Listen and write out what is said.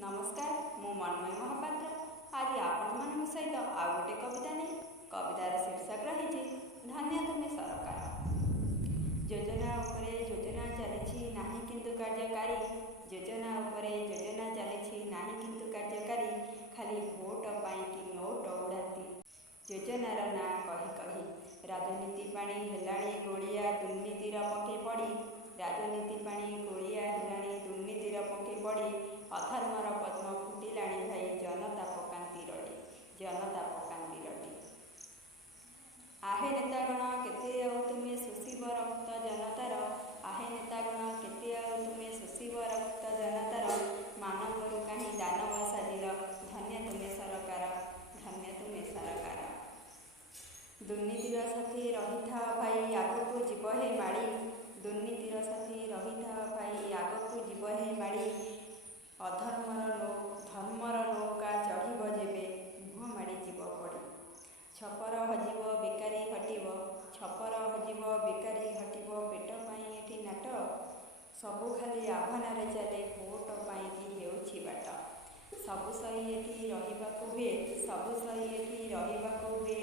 नमस्कार मु मन्मय महापात्र आज आपण सहित आउ गोटे कविता नहीं कवितार शीर्षक रही धन्य तुमे सरकार। योजना उपरे योजना चली नहीं किंतु कार्यकारी योजना उपरे योजना चली नहीं किंतु कार्यकारी खाली भोट पाई कि नोट उड़ाती योजनार ना कही कही राजनीति पाणी हेलाणी गोलिया दुर्नीतिर पके पड़ी राजनीति पाणी गोलिया हेलाणी दुर्नीतिर पके पड़ी अधर्मर पद्म फुटिलाणी भाई जनता पकांती रड़ी जनता पकांती रड़ी आहे नेतागण केते आउ तुमे शोषिब रक्त जनतार आहे नेतागण केते आउ तुमे शोषिब रक्त जनतार मानवरू कहीं दानव साजिल धन्य तुमे सरकार धन्य तुमे सरकार। दुर्नीतिर साथी रही था भाई आगको जीव हे माड़ी दुर्नीतिर साथी रही था भाई आगको जीव हे माड़ी अधर्मर धर्मर नौका चढ़ब जेबे मुह माड़ी जीव पड़ी छपर हजिब बेकारी हटिब छपर हजिब बेकारी हटिब पेट पाई एठी नाट सबु खाली आह्वान चले भोट पाई कि हेउछि बाट सबु सही एठी रहिबाकु हुए सबु सही एठी रहिबाकु हुए